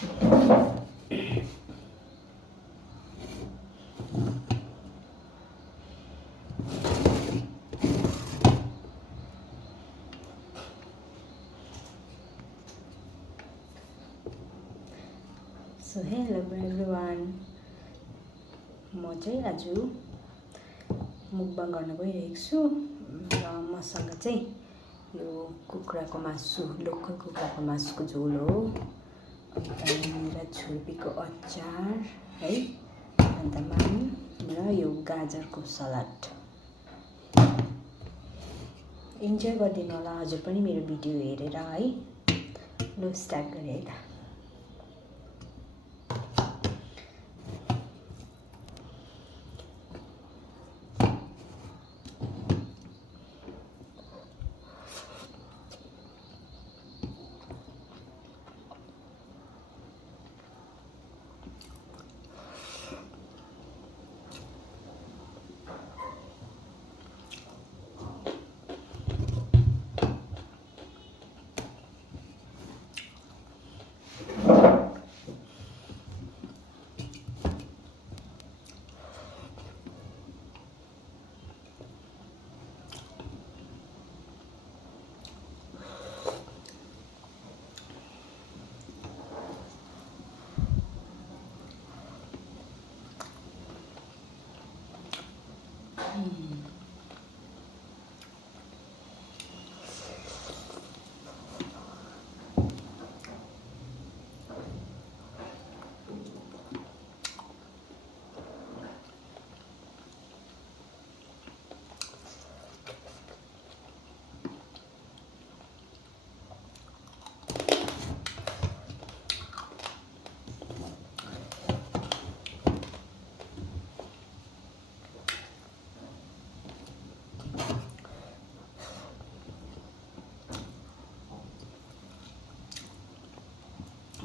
So hello everyone, म चाहिँ आज मुकबाङ गर्न गइरहेको छु र मसँग चाहिँ यो कुखुराको मासु, लोकल कुखुराको मासुको झोल हो। अन्त छुर्पीको अचार है, अन्त र यो गाजरको सलाद। इन्जोय गरिदिनु होला हजुर पनि मेरो भिडियो हेरेर है। ल स्टार्ट गरे है त।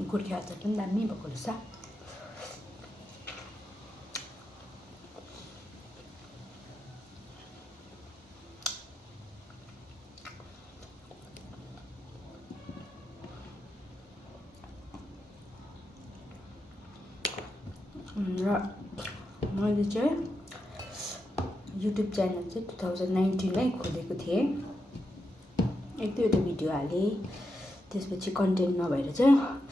गोर्खे अचार पनि दामी भएको रहेछ। र मैले चाहिँ युट्युब च्यानल चाहिँ 2019मै खोलेको थिएँ। एक दुईवटा भिडियो हालेँ, त्यसपछि कन्टेन्ट नभएर चाहिँ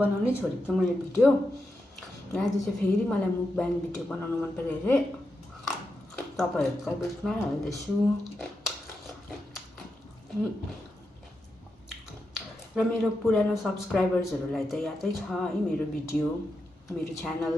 बनाउनै छोडेको थिएँ मैले भिडियो। र आज चाहिँ फेरि मलाई मुकबाङ भिडियो बनाउनु मन पऱ्यो अरे, तपाईँहरूको बिचमा हाल्दैछु। र मेरो पुरानो सब्सक्राइबर्सहरूलाई त यादै छ है मेरो भिडियो, मेरो च्यानल।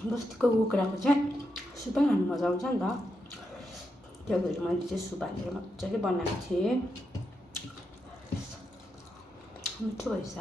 बस्तीको कुखुराको चाहिँ सुपै खानु मजा आउँछ नि त। त्यो भएर मैले चाहिँ सुप हालेर मजाले बनाएको थिएँ। मिठो भएछ।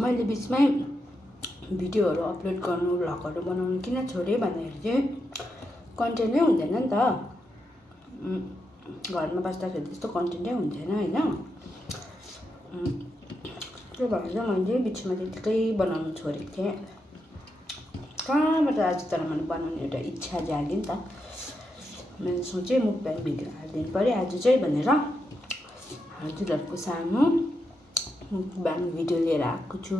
मैले बिचमै भिडियोहरू अपलोड गर्नु, भ्लगहरू बनाउनु किन छोडेँ भन्दाखेरि चाहिँ कन्टेन्टै हुँदैन नि त। घरमा बस्दाखेरि त्यस्तो कन्टेन्टै हुन्थेन होइन। त्यो भएर चाहिँ मैले बिचमा त्यतिकै बनाउनु छोडेको थिएँ। कहाँबाट आज तर मैले बनाउने एउटा इच्छा जाग्यो नि त। मैले सोचेँ मुकबाङ भिडियो हालिदिनु पऱ्यो आज चाहिँ भनेर हजुरहरूको सामु मुकबाङ भिडियो लिएर आएको छु।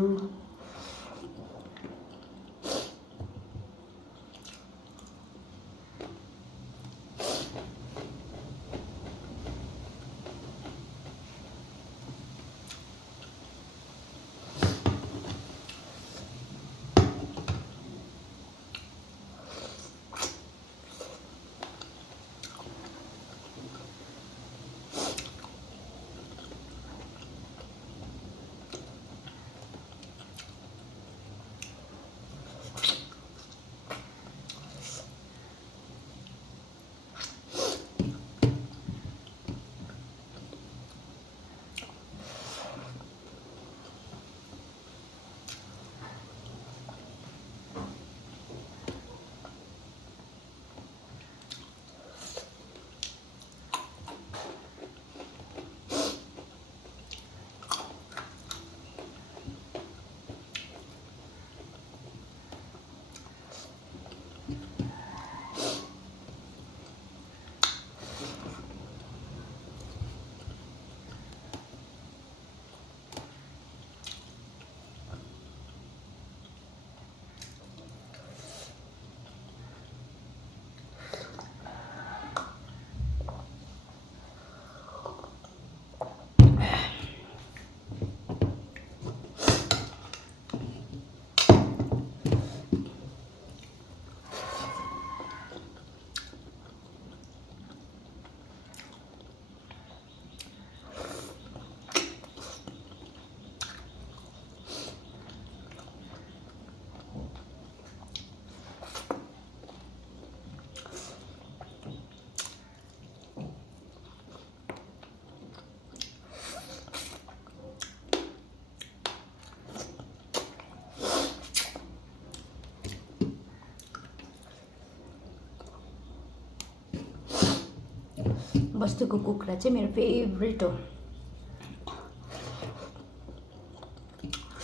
बस्तीको कुखुरा चाहिँ मेरो फेभरेट हो।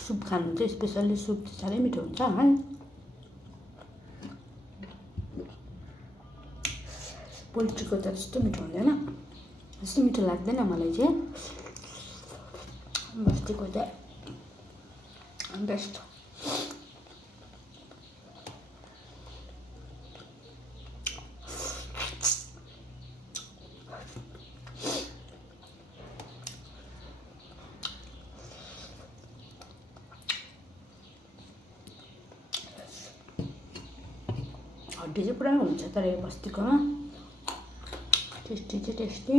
सुप खानु चाहिँ स्पेसल्ली सुप चाहिँ साह्रै मिठो हुन्छ है। पोल्ट्रीको त त्यस्तो मिठो हुँदैन, त्यस्तो मिठो लाग्दैन मलाई चाहिँ। बस्तीको चाहिँ बेस्ट। हड्डी चाहिँ पुरा हुन्छ तर यो बस्तीकोमा टेस्टी चाहिँ टेस्टी।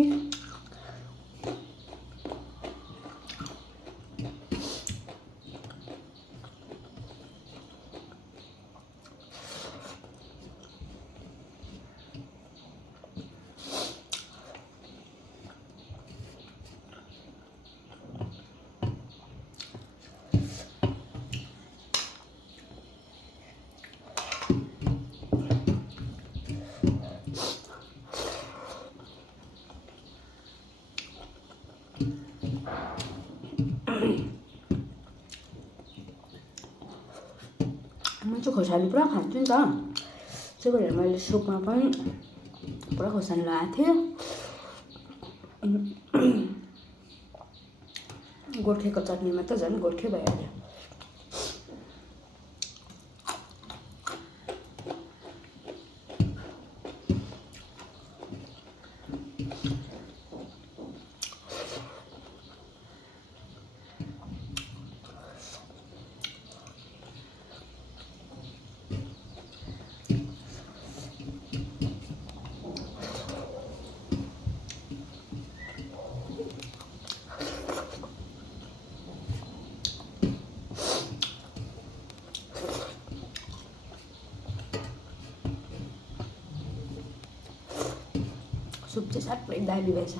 खोर्सानी पुरा खान्छु नि त, त्यही भएर मैले सुपमा पनि पुरा खोर्सानी लगाएको थिएँ। गोर्खेको चटनीमा त झन् गोर्खे भइहाल्यो। सुप चाहिँ साह्रै दामी रहेछ।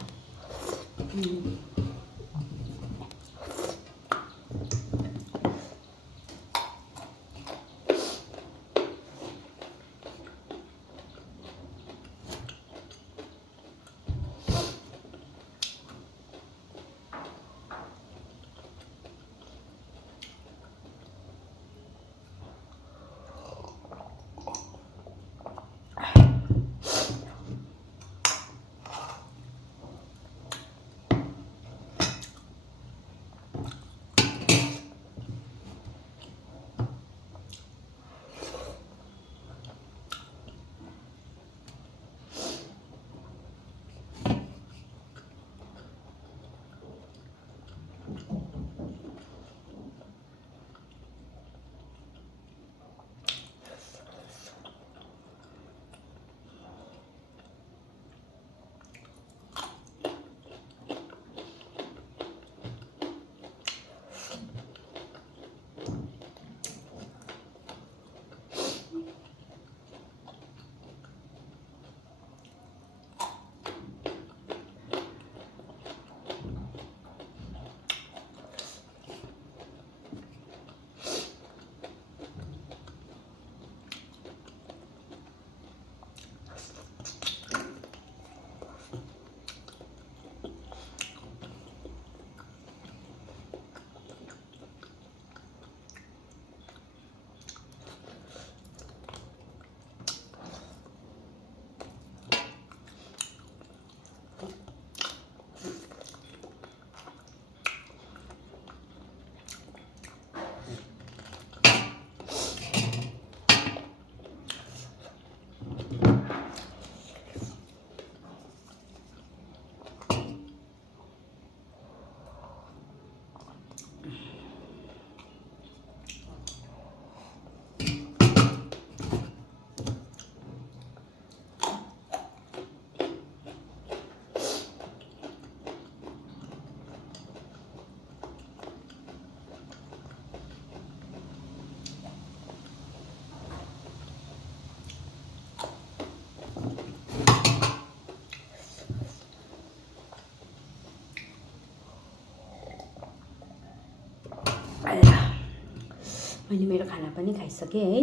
मैले मेरो खाना पनि खाइसकेँ है,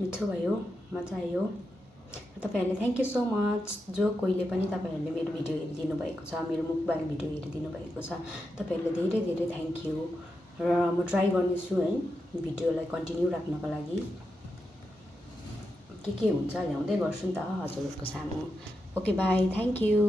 मिठो भयो, मजा आयो। तपाईहरुले थ्याङ्क यू सो मच। जो कोहीले पनि तपाईहरुले मेरो भिडियो हेरिदिनु भएको छ, मेरो मुखबार भिडियो हेरिदिनु भएको छ, तपाईहरुले धेरै धेरै थ्याङ्क यू। र म ट्राई गर्नेछु है भिडियोलाई कन्टिन्यू राख्नको लागि, के हुन्छ ल्याउँदै गर्छु नि त हजुरहरुको सामु। Okay by, thank you.